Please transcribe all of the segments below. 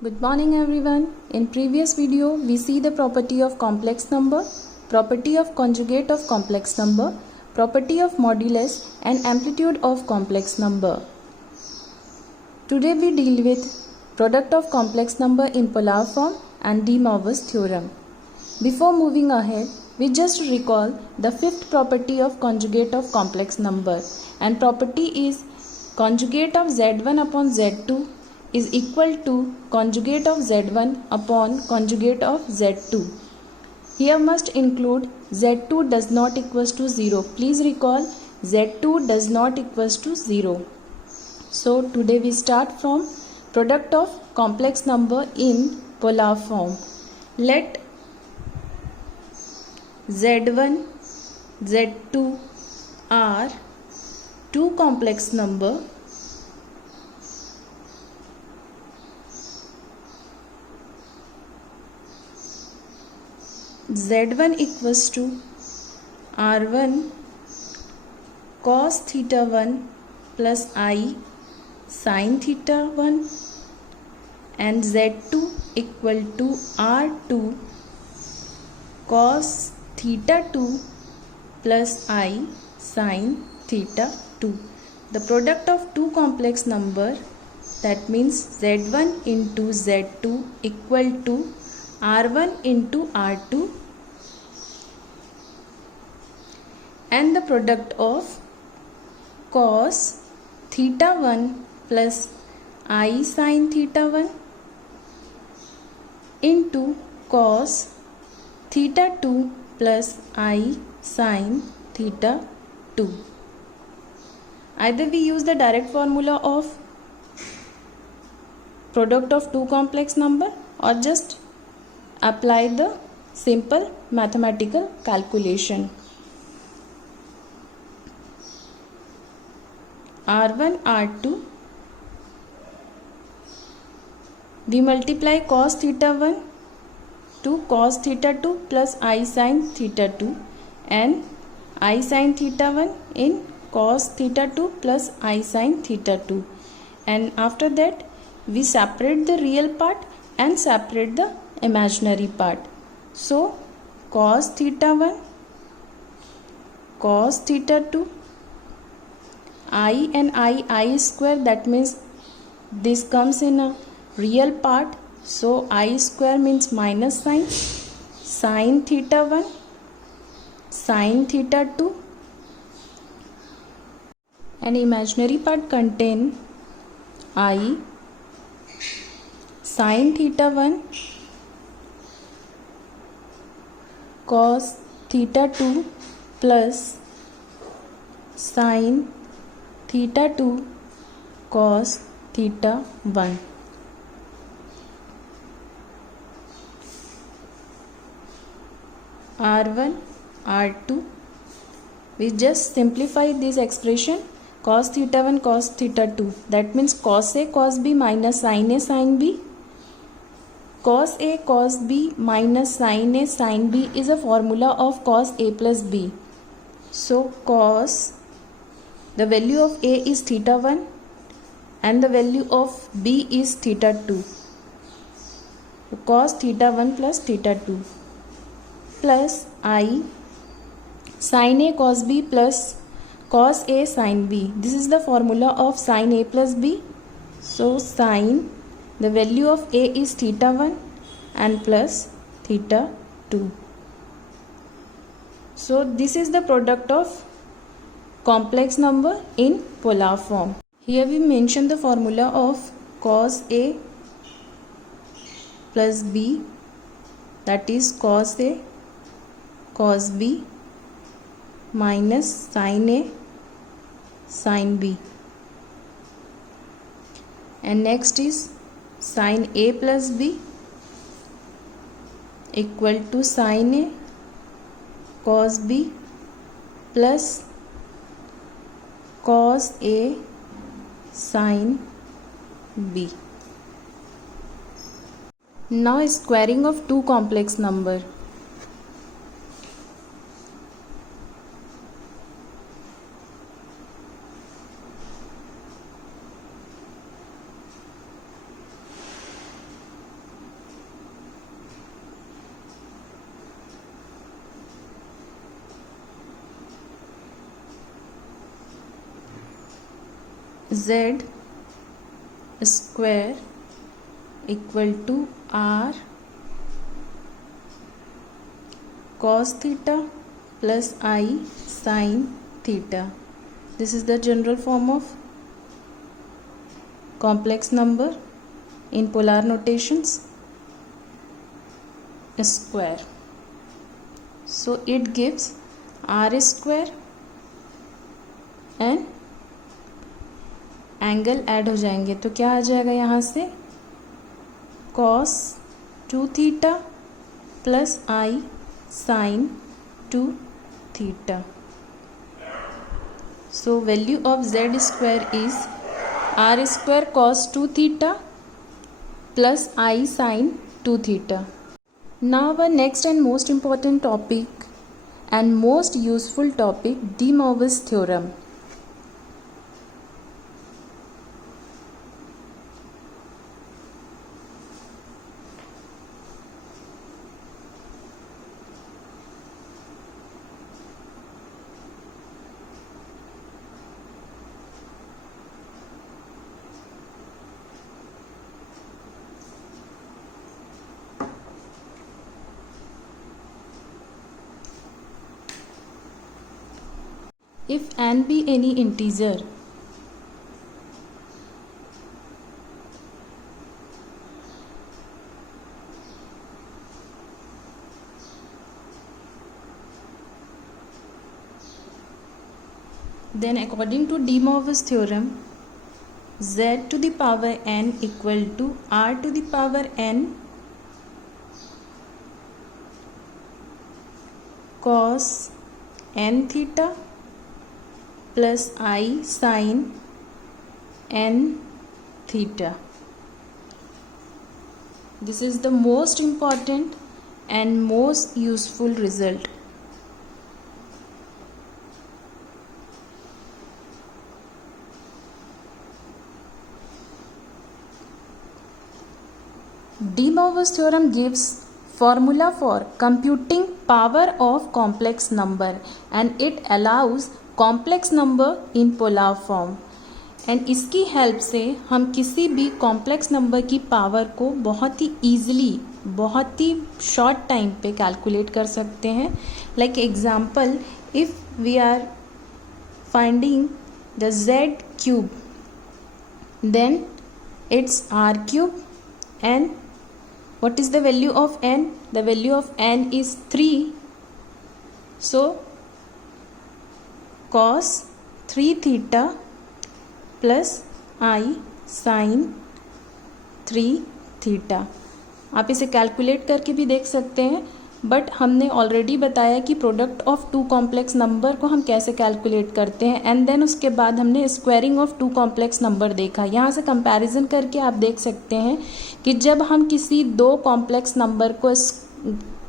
Good morning everyone. In previous video we see the property of complex number, property of conjugate of complex number, property of modulus and amplitude of complex number. Today we deal with product of complex number in polar form and De Moivre's theorem. Before moving ahead, we just recall the fifth property of conjugate of complex number, and property is conjugate of z1 upon z2 is equal to conjugate of z1 upon conjugate of z2. Here must include z2 does not equals to 0. Please recall z2 does not equals to 0. So today we start from product of complex number in polar form. Let z1, z2 are two complex number z1 equals to r1 cos theta 1 plus I sin theta 1 and z2 equal to r2 cos theta 2 plus I sin theta 2. The product of two complex number, that means z1 into z2 equal to r1 into r2, and the product of cos theta 1 plus I sin theta 1 into cos theta 2 plus I sin theta 2. Either we use the direct formula of product of two complex number or just apply the simple mathematical calculation. R1 R2, we multiply cos theta 1 to cos theta 2 plus I sin theta 2 and I sin theta 1 in cos theta 2 plus I sin theta 2, and after that we separate the real part and separate the imaginary part. So cos theta 1 cos theta 2, I and I square, that means this comes in a real part, so I square means minus sign, sin theta 1 sin theta 2, and imaginary part contain I sin theta 1 cos theta 2 plus sin theta 2 cos theta 1. R1 R2, we just simplify this expression cos theta 1 cos theta 2, that means cos A cos B minus sin A sin B. Cos A cos B minus sin A sin B is a formula of cos A plus B. So cos, the value of A is theta 1 and the value of B is theta 2. So cos theta 1 plus theta 2 plus I sin A cos B plus cos A sin B. This is the formula of sin A plus B. So sin, the value of A is theta 1 and plus theta 2. So this is the product of complex number in polar form. Here we mention the formula of cos A plus B, that is cos A cos B minus sin A sin B, and next is sin A plus B equal to sin A cos B plus cos A sin B. Now squaring of two complex number. z square equal to r cos theta plus I sin theta. This is the general form of complex number in polar notations, square. So it gives r square and angle add हो जाएंगे तो क्या आ जाएगा यहाँ से cos 2 theta plus I sin 2 theta. So value of z square is r square cos 2 theta plus I sin 2 theta. Now our next and most important topic and most useful topic, De Moivre's theorem. If n be any integer, then according to De Moivre's theorem, z to the power n equal to r to the power n cos n theta plus I sin n theta. This is the most important and most useful result. De Moivre's theorem gives formula for computing power of complex number and it allows complex number in polar form. And इसकी help से हम किसी भी complex number की power को बहुत ही easily, बहुत ही शॉर्ट टाइम पे कैलकुलेट कर सकते हैं. Like example, if we are finding the z cube, then it's r cube and what is the value of n? The value of n is 3. So cos 3 theta plus I sin 3 theta. आप इसे calculate करके भी देख सकते हैं, but हमने already बताया कि product of two complex number को हम कैसे कैलकुलेट करते हैं. एंड देन उसके बाद हमने squaring of two complex number देखा. यहाँ से कंपैरिजन करके आप देख सकते हैं कि जब हम किसी दो कॉम्प्लेक्स नंबर को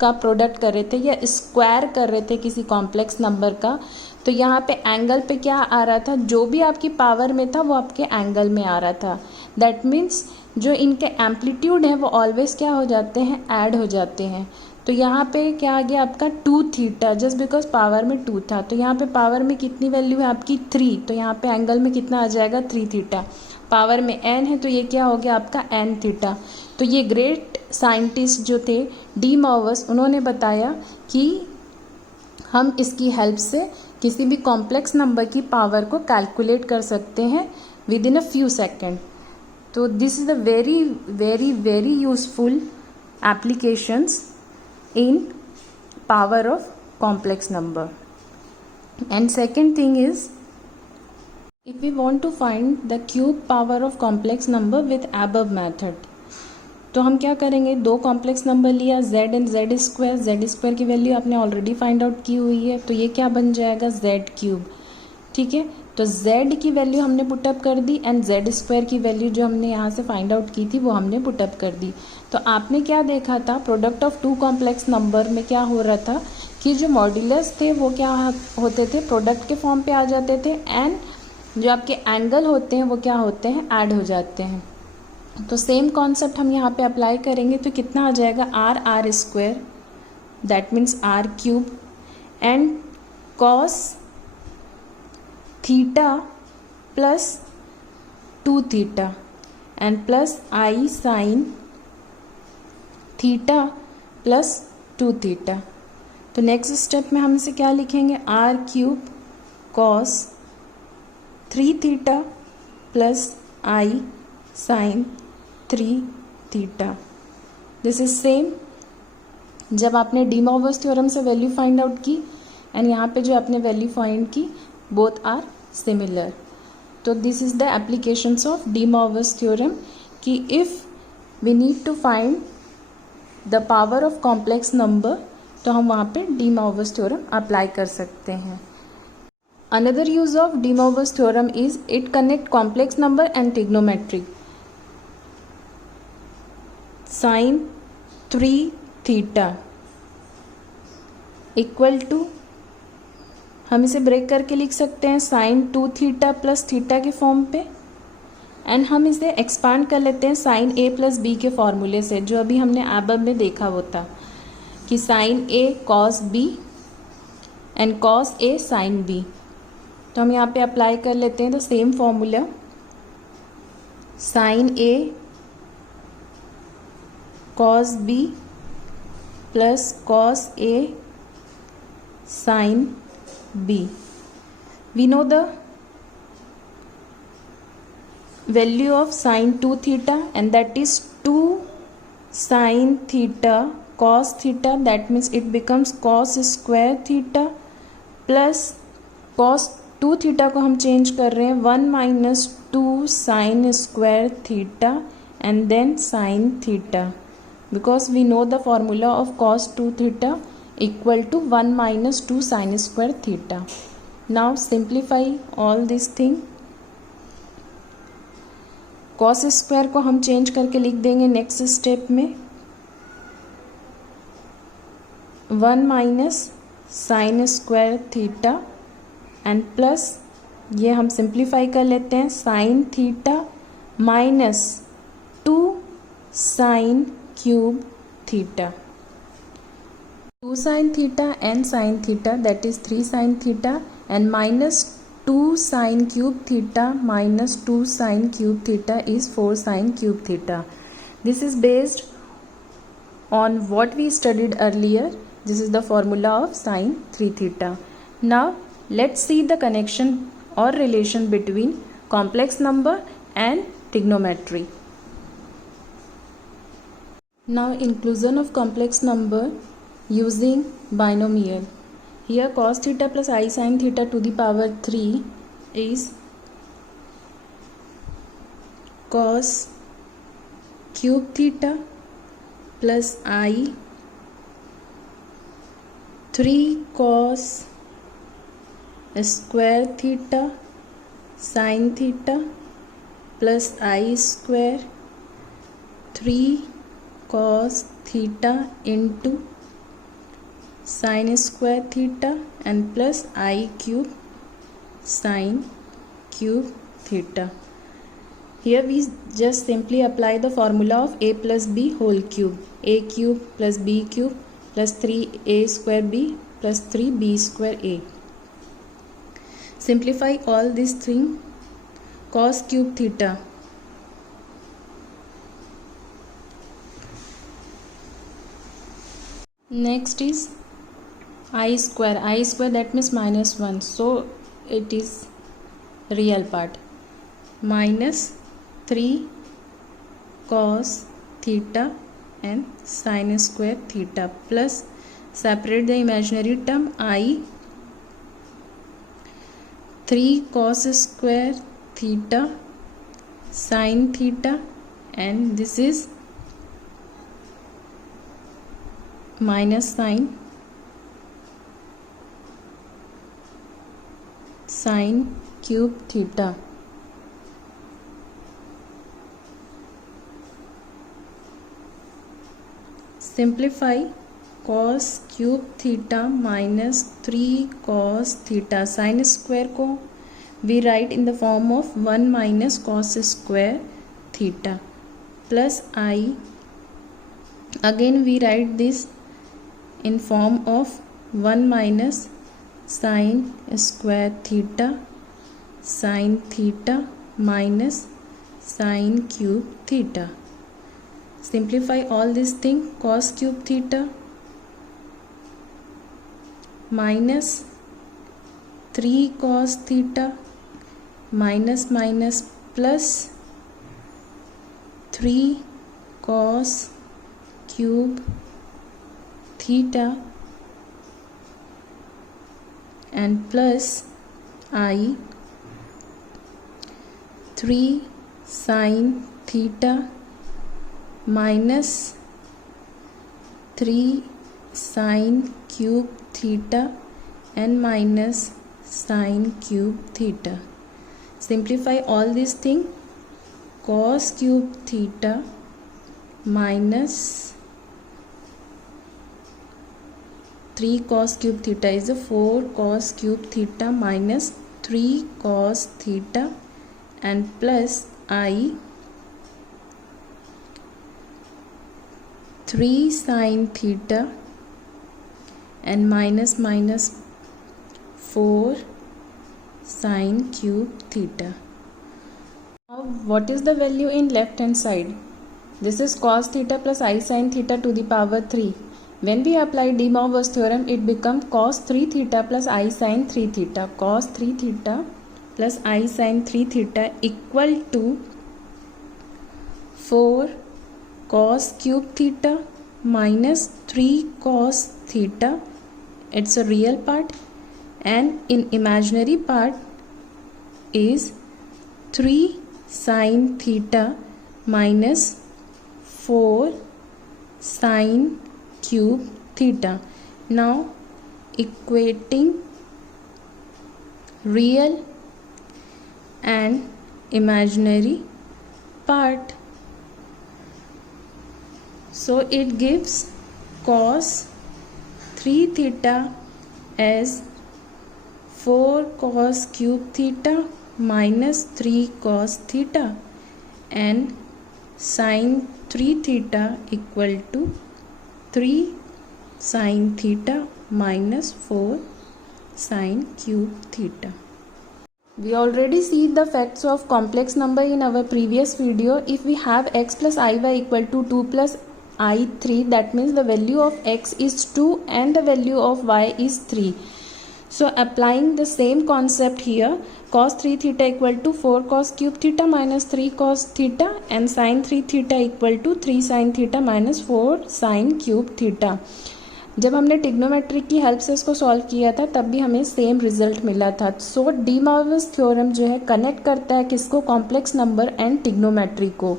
का प्रोडक्ट कर रहे थे या स्क्वायर कर रहे थे किसी कॉम्प्लेक्स नंबर का, तो यहाँ पे एंगल पे क्या आ रहा था, जो भी आपकी पावर में था वो आपके एंगल में आ रहा था. दैट मीन्स जो इनके एम्पलीट्यूड हैं वो ऑलवेज क्या हो जाते हैं, ऐड हो जाते हैं. तो यहाँ पे क्या आ गया आपका 2 थीटा, जस्ट बिकॉज पावर में 2 था. तो यहाँ पे पावर में कितनी वैल्यू है आपकी 3, तो यहाँ पे एंगल में कितना आ जाएगा 3 थीटा. पावर में n है तो ये क्या हो गया आपका n थीटा. तो ये ग्रेट साइंटिस्ट जो थे डी मॉवर्स, उन्होंने बताया कि हम इसकी हेल्प से किसी भी कॉम्प्लेक्स नंबर की पावर को कैलकुलेट कर सकते हैं with in a few second. तो this is the very very very useful applications in power of complex number. And second thing is, if we want to find the cube power of complex number with above method, तो हम क्या करेंगे, दो complex number लिया z and z square की value आपने already find out की हुई है, तो ये क्या बन जाएगा z क्यूब. ठीक है, तो z की वैल्यू हमने पुटअप कर दी एंड z स्क्वायर की वैल्यू जो हमने यहाँ से फाइंड आउट की थी वो हमने पुटअप कर दी. तो आपने क्या देखा था, product of two complex number में क्या हो रहा था कि जो मॉड्यूलस थे वो क्या होते थे, प्रोडक्ट के फॉर्म पे आ जाते थे एंड जो आपके एंगल होते हैं वो क्या होते हैं, ऐड हो जाते हैं. तो सेम कॉन्सेप्ट हम यहाँ पे अप्लाई करेंगे तो कितना आ जाएगा, r square, that means r cube and cos theta plus 2 theta and plus I sin theta plus 2 theta. तो नेक्स्ट स्टेप में हम इसे क्या लिखेंगे, r cube cos 3 theta plus i sine 3 theta. This is same जब आपने De Morgan's theorem से value find out की एंड यहाँ पे जो आपने वैल्यू फाइंड की बोथ आर सिमिलर. तो this is the applications of De Morgan's theorem कि if we need to find the power of complex number तो हम वहाँ पे डी मॉर्गन्स थ्योरम अप्लाई कर सकते हैं. Another use of De Morgan's theorem is it connect complex number and trigonometry. Sine 3 theta equal to, हम इसे break करके लिख सकते हैं साइन 2 थीटा प्लस थीटा के फॉर्म पे, एंड हम इसे एक्सपांड कर लेते हैं साइन ए प्लस बी के फॉर्मूले से जो अभी हमने एबव में देखा होता कि sine A cos B and cos A sine B. तो हम यहाँ पे अप्लाई कर लेते हैं the same formula, sine A cos B plus cos A sine B. We know the value of sin 2 theta and that is 2 sin theta cos theta, that means it becomes cos square theta plus cos 2 theta को हम change कर रहे हैं 1 minus 2 sin square theta and then sin theta because we know the formula of cos 2 theta equal to 1 minus 2 sin square theta. Now simplify all this thing. Cos square को हम change करके लिख देंगे next step में 1 minus sine square theta and plus ये हम simplify कर लेते हैं sine theta minus 2 sine cube theta. 2 sine theta and sine theta that is 3 sine theta and minus 2 sin cube theta minus 2 sin cube theta is 4 sin cube theta. This is based on what we studied earlier. This is the formula of sin 3 theta. Now let's see the connection or relation between complex number and trigonometry. Now inclusion of complex number using binomial. Here cos theta plus I sin theta to the power 3 is cos cube theta plus I 3 cos square theta sin theta plus I square 3 cos theta into sin square theta and plus I cube sin cube theta. Here we just simply apply the formula of a plus b whole cube. A cube plus b cube plus 3a square b plus 3b square a. Simplify all this thing. Cos cube theta next is I square that means minus 1, so it is real part, minus 3 cos theta and sin square theta plus separate the imaginary term I 3 cos square theta sin theta and this is minus sin cube theta. Simplify cos cube theta minus 3 cos theta. Sin square को we write in the form of 1 minus cos square theta plus I. Again we write this in form of 1 minus sin square theta sin theta minus sine cube theta. Simplify all this thing. Cos cube theta minus 3 cos theta minus minus plus 3 cos cube theta and plus I 3 sine theta minus 3 sine cube theta and minus sine cube theta. Simplify all these things. Cos cube theta minus 3 cos cube theta is a 4 cos cube theta minus 3 cos theta and plus I 3 sin theta and minus minus 4 sin cube theta. Now what is the value in left hand side? This is cos theta plus I sin theta to the power 3. When we apply De Moivre's theorem, it becomes cos 3 theta plus I sin 3 theta. Cos 3 theta plus I sin 3 theta equal to 4 cos cube theta minus 3 cos theta. It's a real part, and in imaginary part is 3 sin theta minus 4 sin cube theta. Now equating real and imaginary part, so it gives cos 3 theta as 4 cos cube theta minus 3 cos theta and sin 3 theta equal to 3 sin theta minus 4 sin cube theta. We already see the facts of complex number in our previous video. If we have x plus iy equal to 2 plus i3, that means the value of x is 2 and the value of y is 3. So applying the same concept here, cos 3 theta equal to 4 cos cube theta minus 3 cos theta and sin 3 theta equal to 3 sin theta minus 4 sin cube theta. जब हमने trigonometry की help से इसको solve किया था तब भी हमें सेम रिजल्ट मिला था. सो डी मोइवरे's थ्योरम जो है कनेक्ट करता है किसको? कॉम्प्लेक्स नंबर एंड ट्रिग्नोमेट्री को.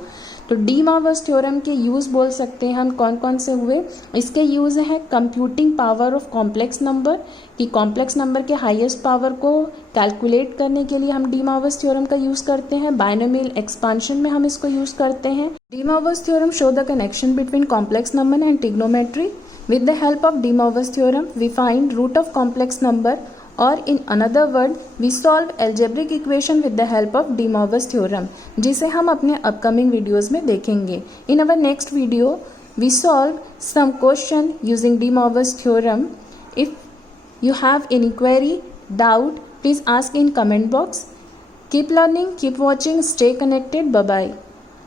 तो डी मोइवरे's थ्योरम के यूज बोल सकते हैं हम कौन कौन से हुए. इसके यूज है computing power of complex number, कि कॉम्प्लेक्स नंबर के हाईएस्ट पावर को कैलकुलेट करने के लिए हम डी मोइवरे's थ्योरम का यूज करते हैं. बाइनोमियल एक्सपांशन में हम इसको यूज करते हैं. De Moivre's theorem show the connection between complex number and trigonometry. With the help of De Moivre's theorem, we find root of complex number, or in another word, we solve algebraic equation with the help of De Moivre's theorem, जिसे हम अपने upcoming videos में देखेंगे. In our next video, we solve some question using De Moivre's theorem. If you have any query, doubt, please ask in comment box. Keep learning, keep watching, stay connected. Bye bye.